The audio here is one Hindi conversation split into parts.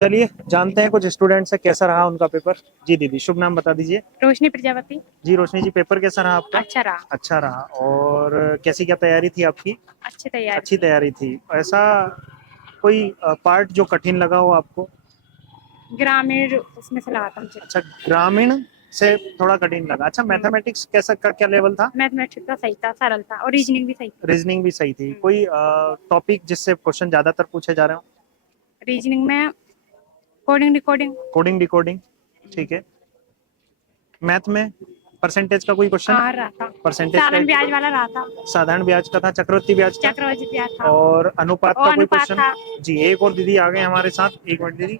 चलिए जानते हैं कुछ स्टूडेंट से कैसा रहा उनका पेपर। जी दीदी, शुभ नाम बता दीजिए। रोशनी प्रजापति। जी रोशनी जी, पेपर कैसा रहा आपका? अच्छा रहा। अच्छा रहा। और कैसी क्या तैयारी थी आपकी? अच्छी तैयारी अच्छी थी। तैयारी थी। ऐसा कोई पार्ट जो कठिन लगा हो आपको? ग्रामीण उसमें से लगा था मुझे। अच्छा, ग्रामीण से थोड़ा कठिन लगा। अच्छा, मैथमेटिक्स कैसा का क्या लेवल था? मैथमेटिक्स का सही था, सरल था और रीजनिंग भी सही थी। रीजनिंग भी सही थी। कोई टॉपिक जिससे क्वेश्चन ज्यादातर पूछे जा रहे हो? रीजनिंग में कोडिंग डिकोडिंग। कोडिंग डिकोडिंग, ठीक है। मैथ में परसेंटेज का कोई क्वेश्चन? आ रहा था। परसेंटेज का साधारण ब्याज वाला रहा था। साधारण ब्याज का था, चक्रवृद्धि ब्याज का चक्रवृद्धि ब्याज था और अनुपात का और कोई अनुपात क्वेश्चन? था। जी, एक और दीदी आ गए हमारे साथ। एक मिनट दीदी।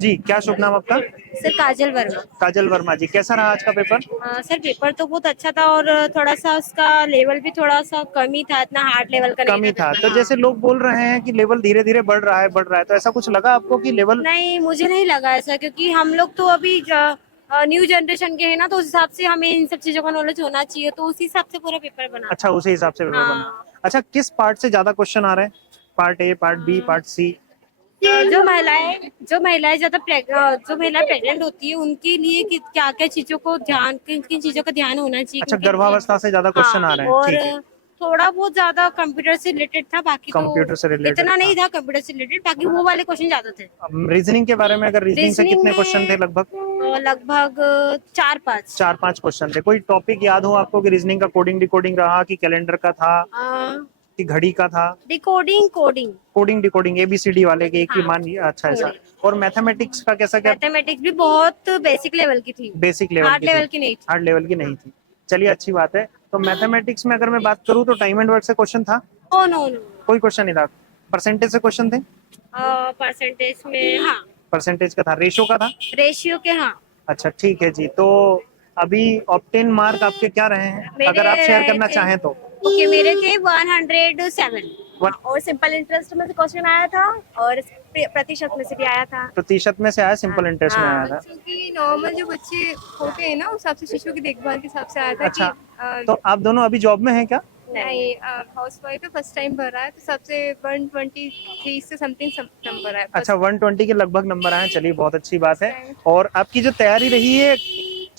जी, क्या शुभ नाम आपका? सर काजल वर्मा। काजल वर्मा जी, कैसा रहा आज का पेपर? सर पेपर तो बहुत अच्छा था और थोड़ा सा उसका लेवल भी थोड़ा सा कम ही था, इतना हार्ड लेवल का नहीं कम ही था था। पेपर। तो हाँ। जैसे लोग बोल रहे हैं कि लेवल धीरे धीरे बढ़ रहा है बढ़ रहा है, तो ऐसा कुछ लगा आपको कि लेवल? नहीं, मुझे नहीं लगा ऐसा, क्योंकि हम लोग तो अभी न्यू जनरेशन के हैं ना, तो उस हिसाब से हमें इन सब चीजों का नॉलेज होना चाहिए, तो उसी हिसाब से पूरा पेपर बना अच्छा, था। उसी हिसाब से पेपर बना। हाँ। अच्छा, किस पार्ट से ज्यादा क्वेश्चन आ रहे हैं? Part A, part B, part C? जो महिलाएं प्रेग्नेंट होती है उनके लिए क्या क्या चीजों को ध्यान, किन किन चीजों का ध्यान होना चाहिए, अच्छा, क्योंकि गर्भावस्था से ज्यादा क्वेश्चन आ हाँ। रहे हैं, और ठीक है। थोड़ा बहुत ज्यादा कंप्यूटर से रिलेटेड था, बाकी तो कंप्यूटर से रिलेटेड इतना था। नहीं था कंप्यूटर से रिलेटेड, बाकी वो वाले क्वेश्चन ज्यादा थे। रीजनिंग के बारे में, अगर रीजनिंग से रीजनिंग कितने क्वेश्चन थे में लगभग? लगभग 4-5। चार पांच क्वेश्चन थे। कोई टॉपिक याद हो आपको कि रीजनिंग का कोडिंग डिकोडिंग रहा कि कैलेंडर का था कि घड़ी का था? Decoding coding. Coding decoding ABCD वाले के एक ही हाँ, मान लिया। अच्छा, ऐसा। कोडिंग। और मैथमेटिक्स का कैसा क्या? मैथमेटिक्स भी बहुत बेसिक लेवल की थी, बेसिक लेवल हार्ड की थी? लेवल की नहीं थी। हार्ड लेवल की नहीं थी। चलिए, अच्छी बात है। तो मैथमेटिक्स में अगर मैं बात करूँ तो टाइम एंड वर्क से क्वेश्चन था? Oh no no. कोई क्वेश्चन नहीं था। परसेंटेज से क्वेश्चन थे? परसेंटेज में हाँ। परसेंटेज का था। रेशो का था? रेशियो के हाँ। अच्छा, ठीक है जी। तो अभी ऑप्टेन मार्क आपके क्या रहे हैं, मेरे अगर आप शेयर रहे करना थे। चाहें तो? ओके, मेरे थे 107। वन और सिंपल इंटरेस्ट में से क्वेश्चन आया था और प्रतिशत में से भी आया था। प्रतिशत में से आया, हाँ। सिंपल इंटरेस्ट में आया हाँ। था। क्योंकि नॉर्मल जो बच्चे होते हैं ना, उस हिसाब से शिशु की देखभाल के हिसाब से आया था कि अच्छा, तो आप दोनों अभी जॉब में हैं क्या? नहीं, हाउस वाइफ है, फर्स्ट टाइम भर रहा है, तो सबसे 123 से समथिंग नंबर है। अच्छा, 120 के लगभग नंबर आए। चलिए, बहुत अच्छी बात है। टाइम और आपकी जो तैयारी रही है,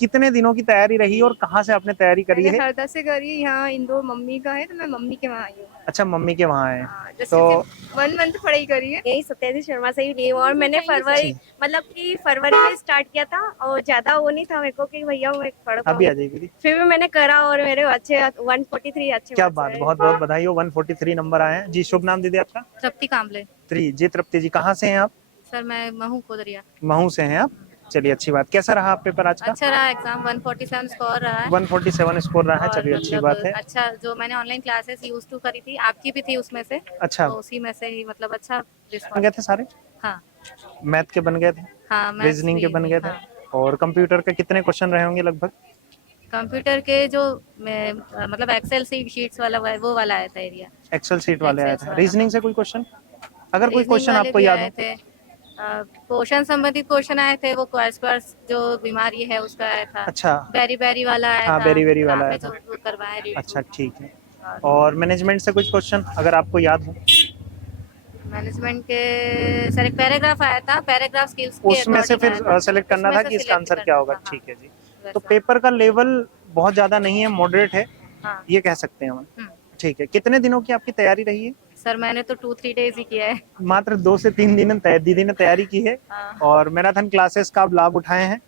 कितने दिनों की तैयारी रही और कहाँ से आपने तैयारी करी मैंने है? हरदा से करी, यहाँ इंदौर मम्मी का है, तो मैं मम्मी के वहाँ आई हूँ। अच्छा, मम्मी के वहाँ है। जैसे तो सिर्फ 1 मंथ पढ़ाई करी है। यही सत्यजी शर्मा से ही ली हूँ और मैंने फरवरी, मतलब कि फरवरी में स्टार्ट किया था और ज्यादा वो नहीं था मेरे को कि भैया मैं पढ़ अभी पाऊँ। आ जाएगी। फिर भी मैंने करा और मेरे अच्छे 143 अच्छे क्या मार्क्स बात, आए। बहुत बहुत बधाई हो। 143 नंबर आए हैं जी। शुभ नाम दीदी आपका? तृप्ति कामले। जी तृप्ति जी, कहाँ से हैं आप? सर मैं महू कोदरिया। महू से हैं आप? चलिए, अच्छी बात। कैसा रहा आप पेपर आज का? अच्छा रहा एग्जाम, 147 स्कोर रहा है। 147 स्कोर रहा है। और चलिए, अच्छी मतलब बात है। अच्छा, जो मैंने ऑनलाइन क्लासेस यूज टू करी थी, आपकी भी थी उसमें से, अच्छा, तो उसी में से ही मतलब अच्छा बन रिस्पॉन्स। गए थे सारे? हाँ। मैथ के बन गए थे? हाँ मैथ्स रीजनिंग के भी बन गए थे? हाँ। और कंप्यूटर के कितने क्वेश्चन रहे होंगे लगभग? कंप्यूटर के जो मतलब एक्सेल शीट्स वाला वो वाला आया था एरिया। एक्सेल सीट वाले आया एक्सेल्स था। वाला रीजनिंग हाँ। से कोई क्वेश्चन, अगर कोई रीजनिंग क्वेश्चन वाले आपको भी याद आए हो? थे। पोषण संबंधित क्वेश्चन आए थे, वो क्वार्स जो बीमारी है उसका आया था। अच्छा, बेरी बेरी वाला आया हाँ, था, बेरी बेरी फिर वाला आया आपने था। जो करवाया रीड अच्छा, ठीक है। और और मैनेजमेंट से कुछ क्वेश्चन अगर आपको याद हो? मैनेजमेंट के सर एक पैराग्राफ आया था, पैराग्राफ स्किल्स के उसमें से अकॉर्डिंग फिर आया था। सेलेक्ट करना उसमें था से कि इसका सिलेक्ट आंसर क्या करना होगा। था हाँ। ठीक है जी। तो वैसा पेपर का लेवल बहुत ज्यादा नहीं है, मॉडरेट है, हाँ। ये कह सकते हैं हम। हम्म। ठीक है। कितने दिनों की आपकी तैयारी रही है? सर मैंने तो 2-3 डेज ही किया है। मात्र 2 से 3 दिन दीदी ने तैयारी की है। हाँ। और मैराथन क्लासेस का आप लाभ उठाए हैं।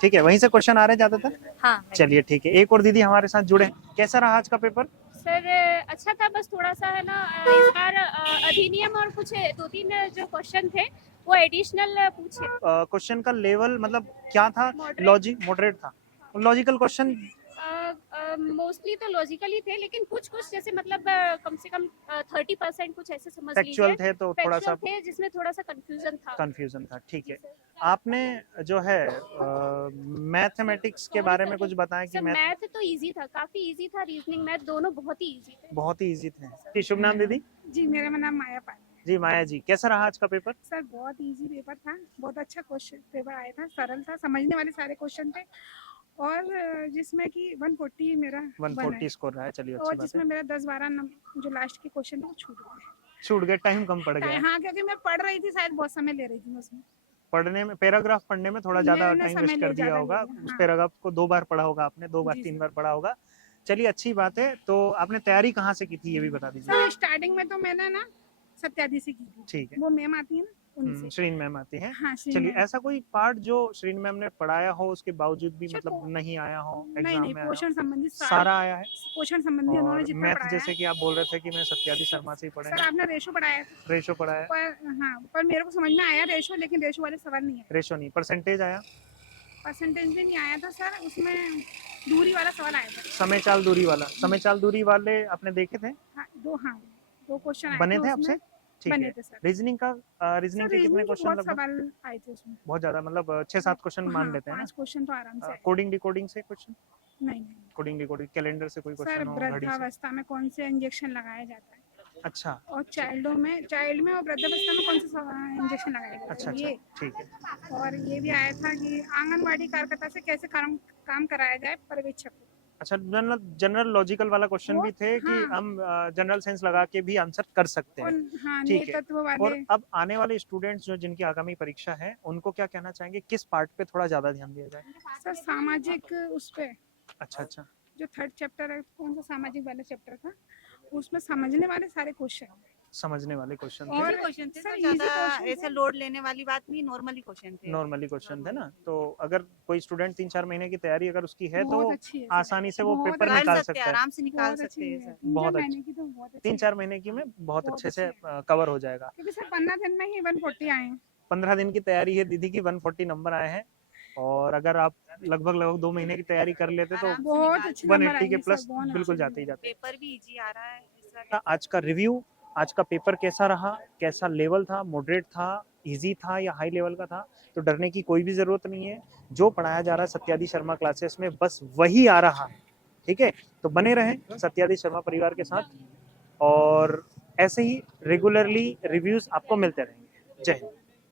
ठीक है, वहीं से क्वेश्चन आ रहे हैं ज्यादातर। हाँ। चलिए, ठीक है। एक और दीदी हमारे साथ जुड़े हैं। कैसा रहा आज का पेपर? सर अच्छा था, बस थोड़ा सा है ना इस बार अधिनियम और कुछ 2-3 जो क्वेश्चन थे वो एडिशनल पूछे। क्वेश्चन का लेवल मतलब क्या था? Moderate। लॉजिक मॉडरेट था? Logical question? मोस्टली तो लॉजिकल ही थे, लेकिन कुछ कुछ जैसे मतलब कम से कम 30% कुछ ऐसे समझ फैक्चुअल लीजिए थे तो थोड़ा सा फैक्चुअल थे जिसमें थोड़ा सा कंफ्यूजन था। कंफ्यूजन था। ठीक जी है। सर। आपने जो है मैथमेटिक्स के बारे में कुछ बताया कि सर मैथ मैथ तो इजी था, काफी इजी था, रीजनिंग मैथ दोनों बहुत ही इजी थे। बहुत ही इजी थे जी। शुभ नाम दीदी? जी, मेरा नाम माया पाल है। जी माया जी, कैसा रहा आज का पेपर? सर बहुत इजी पेपर था, बहुत अच्छा क्वेश्चन पेपर आया था, सरल था, समझने वाले सारे क्वेश्चन थे और जिसमें कि 140 मेरा बना 140 है स्कोर रहा है। चलिए, और अच्छी बात है। जिसमें मेरा 10-12 जो लास्ट के क्वेश्चन थे वो छूट गए। छूट गए, टाइम कम पड़ गया। हाँ, क्योंकि मैं पढ़ रही थी, शायद बहुत समय ले रही थी मैं उसमें। पढ़ने में, पैराग्राफ पढ़ने में थोड़ा ज्यादा मैंने टाइम समय वेस्ट ले कर दिया ज्यादा होगा। लिया, उस हाँ। पैराग्राफ को 2 बार पढ़ा होगा आपने, 2 बार जी 3 सर। बार पढ़ा होगा। चलिए अच्छी बात है। तो आपने तैयारी कहाँ से की थी ये भी बता दीजिए। सर स्टार्टिंग में तो मैंने ना सत्यादी से की थी। ठीक है। वो मैम आती है ना, उनसे। श्रीन मैम आती है। हाँ, श्री चलिए, मैम। ऐसा कोई पार्ट जो श्रीन मैम ने पढ़ाया हो उसके बावजूद भी अच्छा, मतलब नहीं आया हो नहीं एग्जाम नहीं, में आया हो? पोषण संबंधित सारा आया है। पोषण संबंधी उन्होंने और जितना मैथ पढ़ाया जैसे है। कि आप बोल रहे थे कि मैं सत्यादी शर्मा से ही पढ़े सर हैं। आपने रेशो पढ़ाया है, रेशो पढ़ा है। पर हाँ, पर मेरे को समझ में आया रेशो, लेकिन रेशो वाले सवाल नहीं आए। रेशो नहीं, परसेंटेज आया। परसेंटेज भी नहीं आया था सर, उसमें दूरी वाला सवाल आया था। समय चाल दूरी वाला, समय चाल दूरी वाले आपने देखे थे? हाँ, दो क्वेश्चन आए बने थे उसमें। आपसे? ठीक बने है। थे सर। रीजनिंग का, रीजनिंग सर के कितने रीजनिंग के क्वेश्चन बहुत लगभग? सवाल आए थे उसमें। बहुत ज्यादा, मतलब 6-7 क्वेश्चन मान हाँ, लेते हैं 5 क्वेश्चन तो आराम से ना। आए। कोडिंग डिकोडिंग से कुछ? नहीं, कोडिंग डिकोडिंग, कैलेंडर से कोई सर क्वेश्चन हो, घड़ी से? वृद्धावस्था में कौन से इंजेक्शन लगाया जाता है, अच्छा और चाइल्ड में और वृद्धावस्था में कौन सा इंजेक्शन लगाया जाता अच्छा है, अच्छा, ये। ठीक है। और ये भी आया था कि आंगनवाड़ी कार्यकर्ता से कैसे काम कराया जाए पर्यवेक्षक को। अच्छा, जनरल लॉजिकल वाला क्वेश्चन वो, भी थे कि हाँ। हम जनरल साइंस लगा के भी आंसर कर सकते और हैं। हाँ, ठीक है। नेतृत्व और वाले। अब आने वाले स्टूडेंट्स जो जिनकी आगामी परीक्षा है उनको क्या कहना चाहेंगे, किस पार्ट पे थोड़ा ज्यादा ध्यान दिया जाए? सर सामाजिक उस पे, अच्छा अच्छा, जो 3rd चैप्टर है, कौन सा सामाजिक वाला चैप्टर था, उसमें समझने वाले सारे क्वेश्चन। समझने वाले क्वेश्चन थे। और क्वेश्चन थे, सर तो easy ज्यादा question ऐसे थे। लोड लेने वाली बात नहीं, नॉर्मली क्वेश्चन थे। नॉर्मली क्वेश्चन थे ना। तो अगर कोई स्टूडेंट 3-4 महीने की तैयारी अगर उसकी है तो बहुत अच्छी है सर। आसानी से वो बहुत पेपर अच्छी निकाल निकाल सकते सकता हैं, है। आराम से निकाल बहुत सकते अच्छी हैं है, सर। 3-4 बहुत महीने की तो बहुत अच्छी है। 3-4 महीने की में बहुत बहुत अच्छे से अच्छी कवर हो जाएगा। क्योंकि सर 15 दिन में ही 140 आए हैं। 15 दिन की तैयारी है दीदी की, 140 नंबर आए हैं। और अगर आप लगभग 2 महीने की तैयारी कर लेते तो आराम से बहुत निकाल अच्छे 180 नंबर के आएंगे प्लस सर, बहुत बिल्कुल अच्छे जाते ही जाते। पेपर भी इजी आ रहा है इस बार। आज का रिव्यू, आज का पेपर कैसा रहा, कैसा लेवल था, मॉडरेट था, इजी था या हाई लेवल का था, तो डरने की कोई भी जरूरत नहीं है। जो पढ़ाया जा रहा है सत्यादी शर्मा क्लासेस में बस वही आ रहा है। ठीक है, तो बने रहें सत्यादी शर्मा परिवार के साथ और ऐसे ही रेगुलरली रिव्यूज आपको मिलते रहेंगे। जय हिंद।